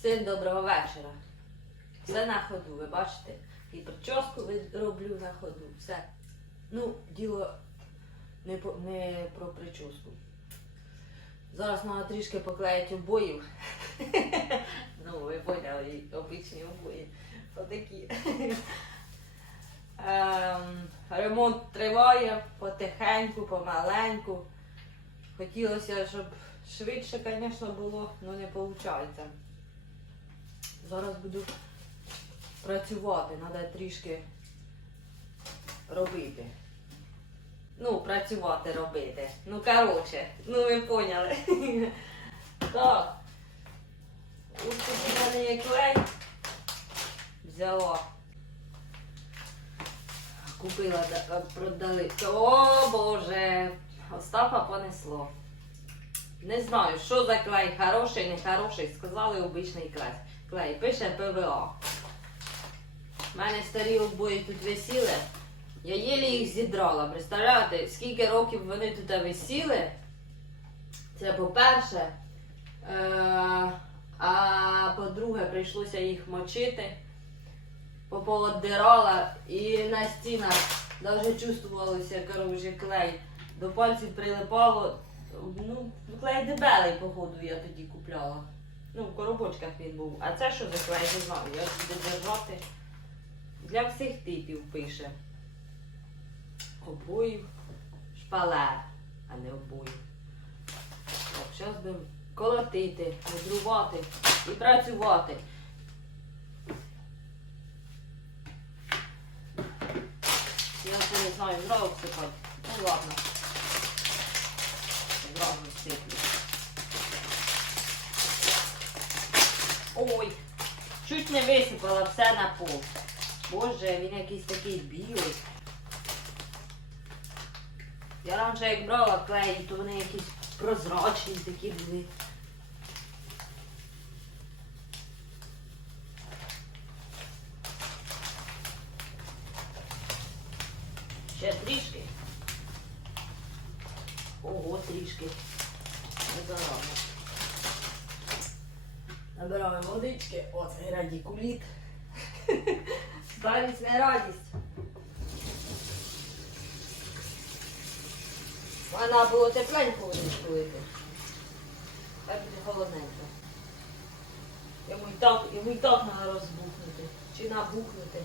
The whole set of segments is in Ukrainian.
Всім доброго вечора. Все на ходу, ви бачите? І прическу роблю на ходу. Все. Ну, діло не, по- не про прическу. Зараз треба трішки поклеїти обоїв. ну, ви поняли, обичні обої. Отакі. Ем, ремонт триває потихеньку, помаленьку. Хотілося, щоб швидше, звісно, було, але не виходить. Зараз буду працювати, треба трішки робити. Ну, працювати робити. Ну, коротше, ну ви поняли. так. Ось тут у мене є клей. Взяла. Купила, продали. О, Боже! Остапа понесло. Не знаю, що за клей, хороший, не хороший. Сказали обичний клей. Клей пише ПВА. У мене старі обої тут висіли. Я єлі їх зідрала. Представляєте, скільки років вони тут висіли? Це по-перше. А по-друге, прийшлося їх мочити. Поповодирала і на стінах навіть чувствувалося, коротше, клей. До пальців прилипало. Ну, клей дебелий, походу, я тоді купляла. Ну, в коробочках він був. А це що за клей, не знаю. Я буду держати. Для всіх типів пише. Обоїв, шпалер, а не обоїв. Так, зараз будемо колотити, мудрувати і працювати. Я це не знаю, зразу всипати. Ну ладно. Зразу всиплю. Ой, чуть не висипала все на пол. Боже, він якийсь такий білий. Я раніше як брала клей, то вони якісь прозрачні такі були. Ще трішки. Ого, трішки. Набираємо. Набираємо водички. Оце радікуліт. Старість не радість. Вона було тепленько водичку лити. Хай буде холодненько. Йому і так, йому і так треба розбухнути. Чи набухнути.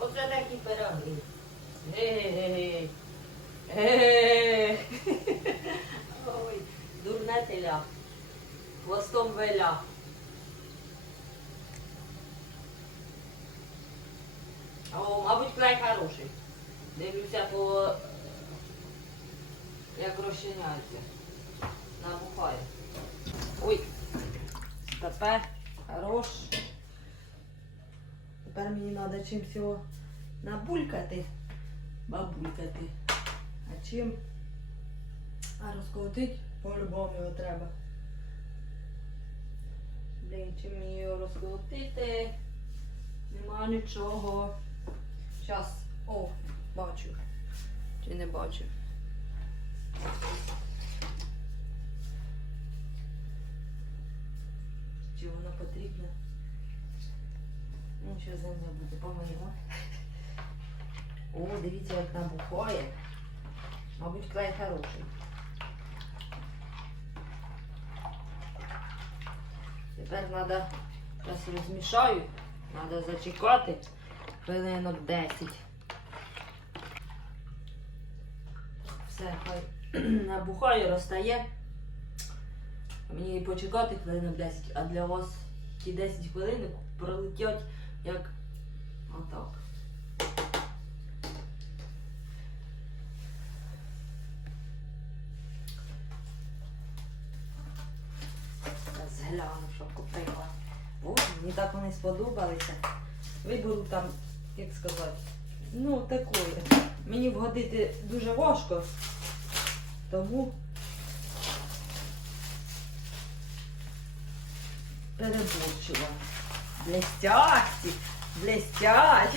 Оце такі пироги. Ге-ге-ге. Ге-ге-ге. Ой, дурне теля. Хвостом веля. О, мабуть, клей хороший. Дивлюся по е, як розчиняється. Набухає. Ой. Тепер хорош. Тепер мені треба чимось його набулькати. Бабулькати. А чим? А розколотить по-любому його треба. Блін, чим мені його розколотити? Нема нічого. Зараз. О, бачу. Чи не бачу? Чи вона потрібна? Ну, що земля буде помила. О, дивіться, як набухає. Мабуть, клей хороший. Тепер треба, зараз розмішаю, треба зачекати хвилинок 10. Все, хай набухає, розтає. Мені почекати хвилинок 10, а для вас ті 10 хвилин пролетять як отак. Зараз гляну, що купила. О, мені так вони сподобалися. Виберу там, як сказати, ну такої. Мені вгодити дуже важко, тому переборчила. Блестять, блестять.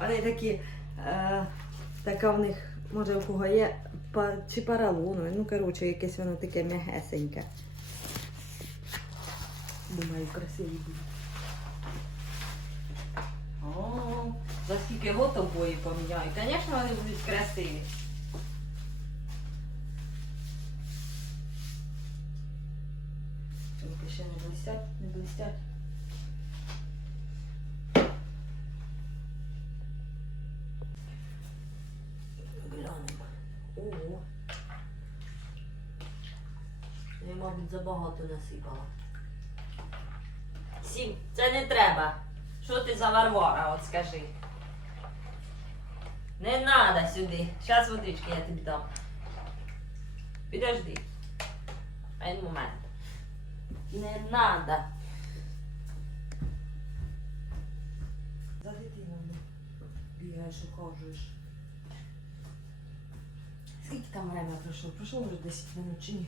Вони такі, е, така в них, може у кого є чи паралону. Ну, коротше, якесь воно таке м'ягесеньке. Думаю, красиві буде. О, за скільки год обої поміняють. Звісно, вони будуть красиві. Тільки ще не блистять, не блистять. Глянемо. Ого. Я, мабуть, забагато насипала. Сім, це не треба. Що ти за Варвара, от скажи. Не надо сюди. Зараз водички я тобі дам. Підожди. Один момент. Не надо. За дитиною бігаєш, ухожуєш. Скільки там время пройшло? Пройшло вже 10 минут чи ні?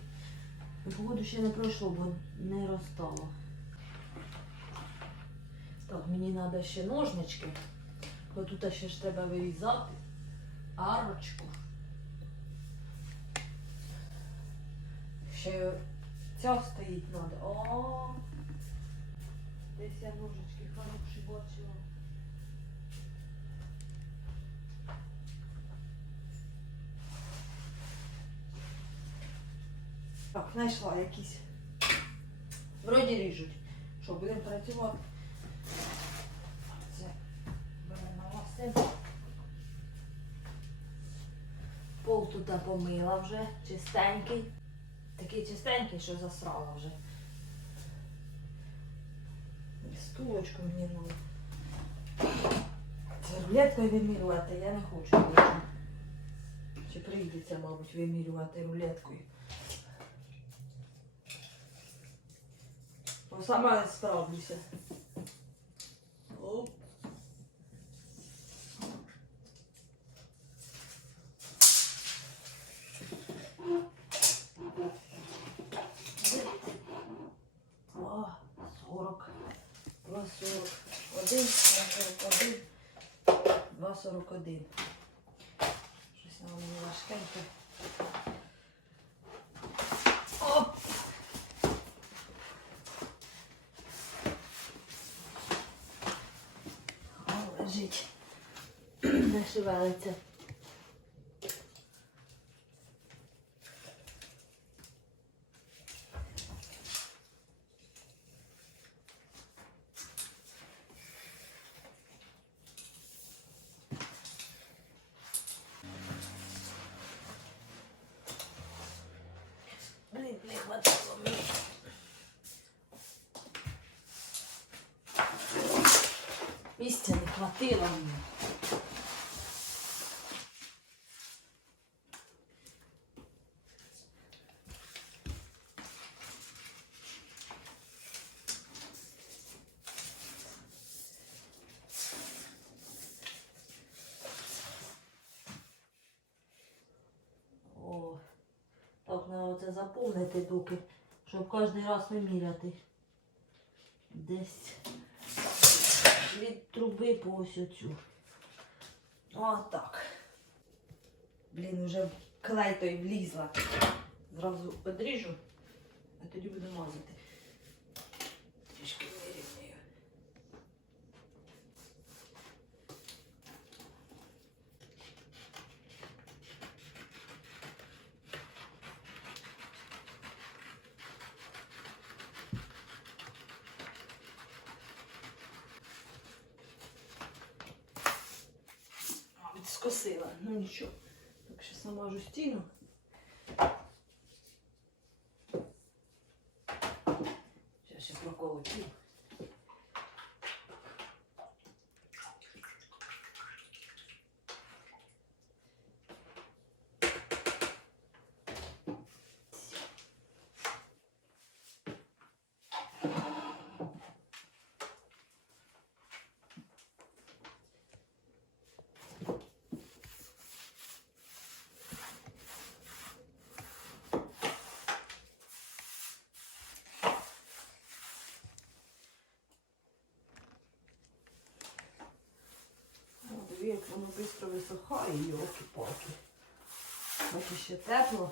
Погоду ще не пройшло, бо не розстало. Так, мені треба ще ножнички. Бо тут ще ж треба вирізати арочку. Ще ця стоїть треба. О, десь я ножички хороші бачила. Так, знайшла якісь. Вроді ріжуть. Що, будемо працювати? Це беремо все. Пол тут помила вже, чистенький. Такий чистенький, що засрала вже. Стулочку мені надо. Рулеткою вимірювати я не хочу. Чи прийдеться, мабуть, вимірювати рулеткою. Бо сама справлюся. Оп. Два, сорок, два сорок один, два сорок один, два сорок один. Щось на мені важкеньке. Оп! О, лежить. Не шевелиться. Блін, не хватило мені. Місця не хватило мені. О, заповнити доки, щоб кожен раз виміряти. Десь від труби по ось оцю. Отак. так. Блін, вже клей той влізла. Зразу подріжу, а тоді буду мазати. Трішки вирівняю. Мабуть, скосила. Ну нічого. Так що самажу стіну. Зараз ще проколотю. О, диви, як воно швидко висохає, йолки-палки. Поки ще тепло.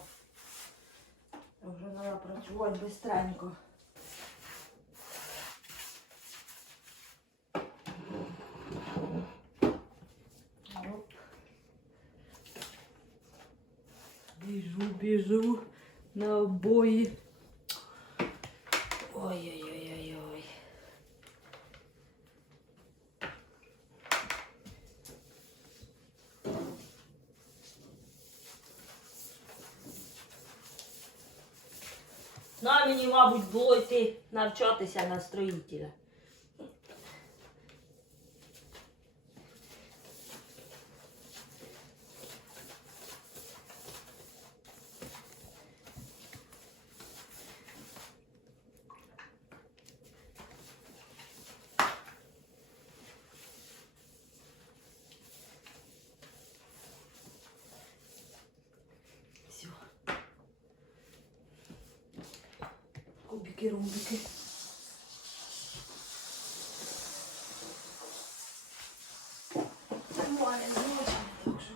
Вже треба працювати швидко. Біжу, біжу на обої. На мені, мабуть, було йти навчатися на строїтеля. Все. Кубики, рубики. Нормально, змочено, так що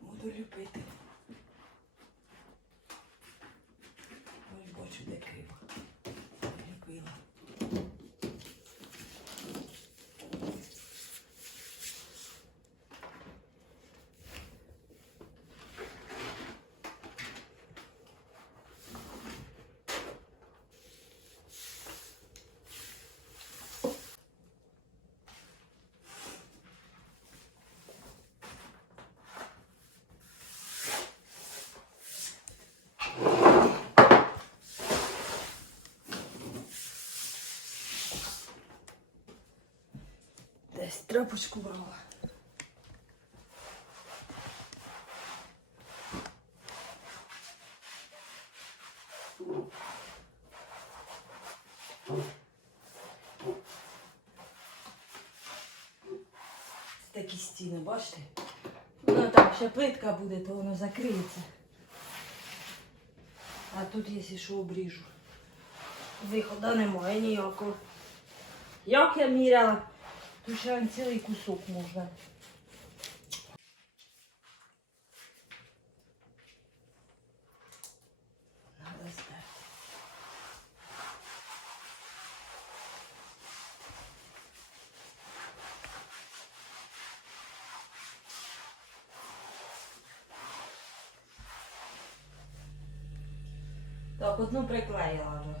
буду любити. Ось бачу, де криво. Любила. Десь тряпочку брала. Такі стіни, бачите? Ну там ще плитка буде, то воно закриється. А тут, якщо що, обріжу. Виходу немає ніякого. Як я міряла, то ще цілий кусок можна. Так, одну приклеїла вже.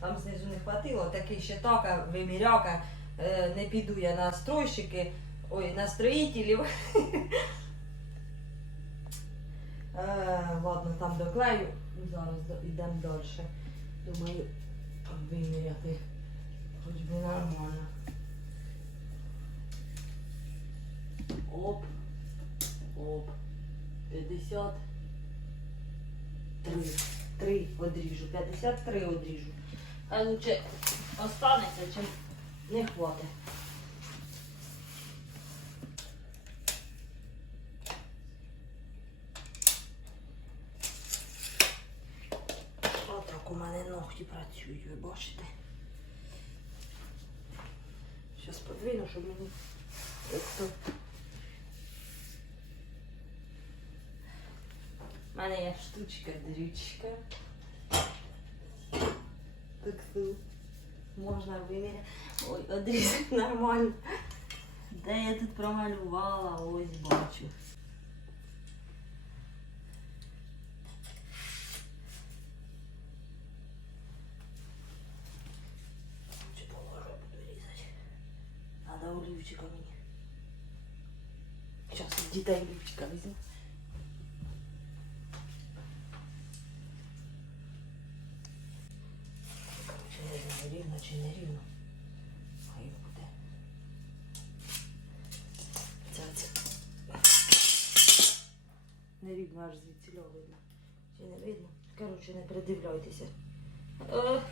Там знизу не хватило, такий ще така виміряка. Е, не піду я на стройщики, ой, на строїтелів. Е, ладно, там доклею. Зараз йдемо далі. Думаю, виміряти. Хоч би нормально. Оп. Оп. 50. Три. Три одріжу. 53 одріжу. Хай лучше останеться, чим не хватить. Отак у мене ногті працюють, ви бачите. Зараз подвину, щоб мені як то. У мене є штучка, дрючка. Так тут можна виміряти. Ой, одрізати нормально. Де я тут промалювала, ось бачу. Чи положу, буду різати. Надо олівчика мені. Зараз дітей олівчика візьму. Звідси видно. Чи не видно? Коротше, не придивляйтеся. Е.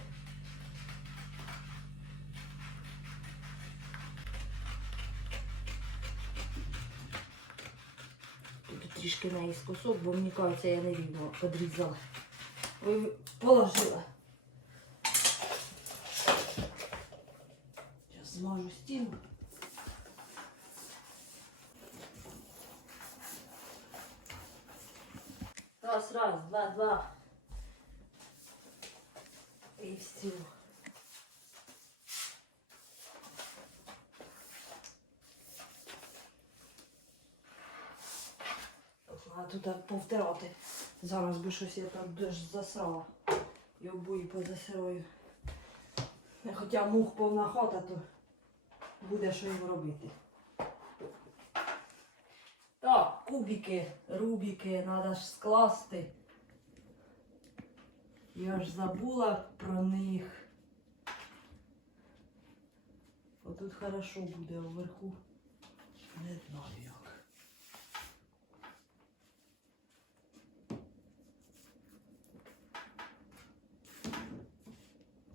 Тут трішки наїскосок, бо мені кажеться, я не рівно подрізала. Положила. Зараз змажу стіну. раз, раз, два, два. И все. А тут повтирати. Зараз би щось я там дощ засрала. І обої позасирою. Хоча мух повна хота, то буде що їм робити. Кубики, рубики, треба ж скласти. Я ж забула про них. Отут хорошо буде, вверху не знаю як.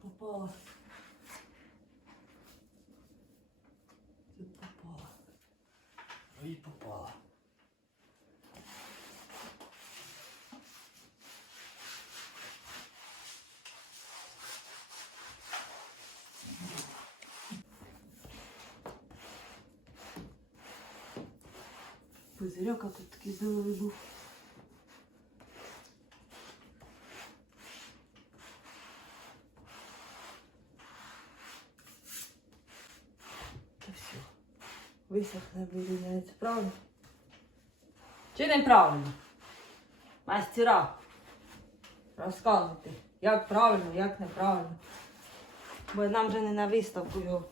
Попала. Тут попала. Ой, попала. Пузирьок, а тут такий здоровий був. Та все. Висохне, вирівняється. Правильно? Чи неправильно? Мастера. Розказуйте, як правильно, як неправильно. Бо нам же не на виставку його.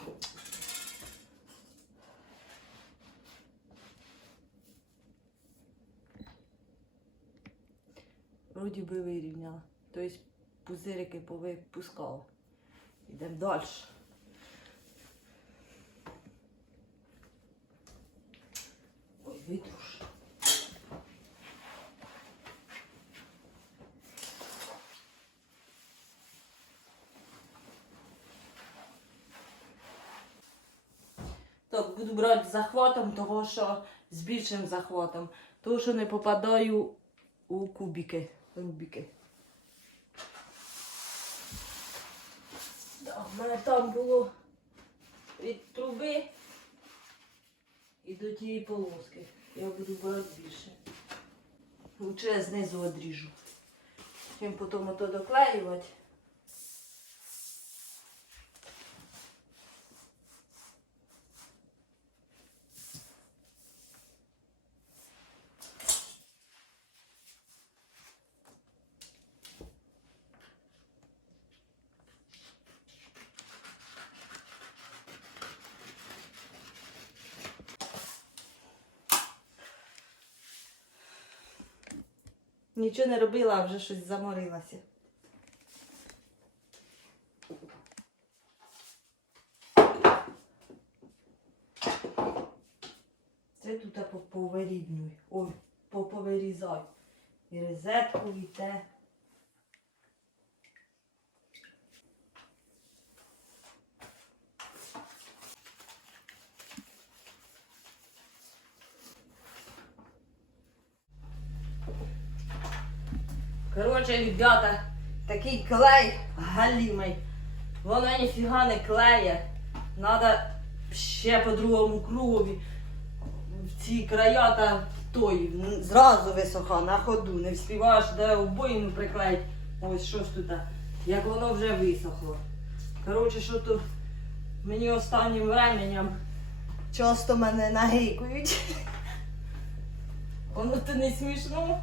Вроді би вирівняла. Тобто пузирики повипускала. Йдемо далі. Ой, витруш. Так, буду брати захватом, того що з більшим захватом. Того, що не попадаю у кубики, рубики. Да, в мене там було від труби і до тієї полоски. Я буду брати більше. Лучше я знизу одріжу. Чим потім ото доклеювати. Нічого не робила, а вже щось заморилася. Це тут по- Ой, поповерізай. І розетку, і те. Коротше, ребята, такий клей галімий. Воно ніфіга не клеє. Надо ще по другому кругові в ці края та в той. Зразу висоха, на ходу. Не вспіваєш, де обоїм приклеїть. Ось щось тут. Як воно вже висохло. Коротше, що тут мені останнім временем часто мене нагикують. Воно то не смішно.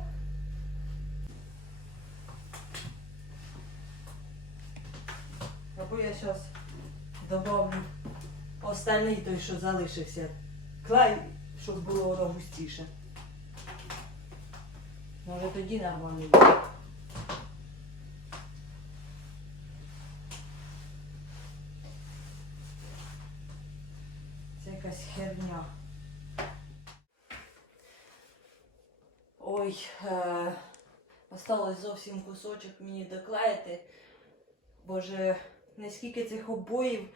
Або я зараз добавлю остальний той, що залишився. Клей, щоб було густіше. Може тоді нормально буде. Це якась херня. Ой, е- осталось зовсім кусочок мені доклеїти. Боже, не скільки цих обоїв,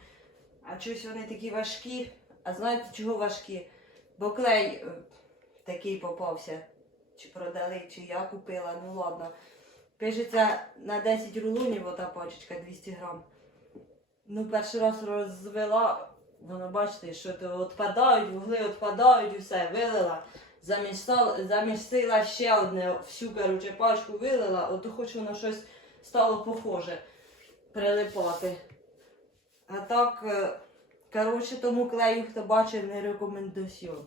а щось вони такі важкі. А знаєте, чого важкі? Бо клей е, такий попався. Чи продали, чи я купила, ну ладно. Пишеться на 10 рулонів ота пачечка 200 грам. Ну, перший раз розвела, воно бачите, що то відпадають, вугли відпадають, усе, вилила. Замістила ще одне, всю короче, пачку вилила, от хоч воно щось стало похоже. Прилипати. А так, е, коротше, тому клею, хто бачив, не рекомендаціон.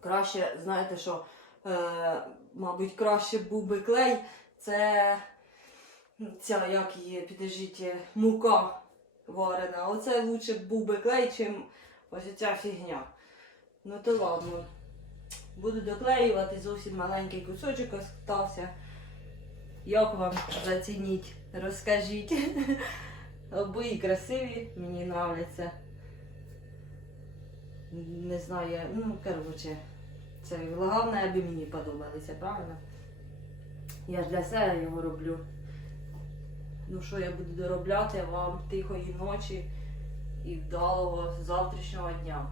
Краще, знаєте що, е, мабуть, краще був би клей. Це ця, як її, підожіть, е, мука варена. Оце б був би клей, чим ось ця фігня. Ну то ладно. Буду доклеювати, зовсім маленький кусочок остався. Як вам зацініть? Розкажіть. Обої красиві, мені нравляться. Не знаю, ну коротше, це головне, аби мені подобалися, правильно? Я ж для себе його роблю. Ну що я буду доробляти вам тихої ночі і вдалого завтрашнього дня.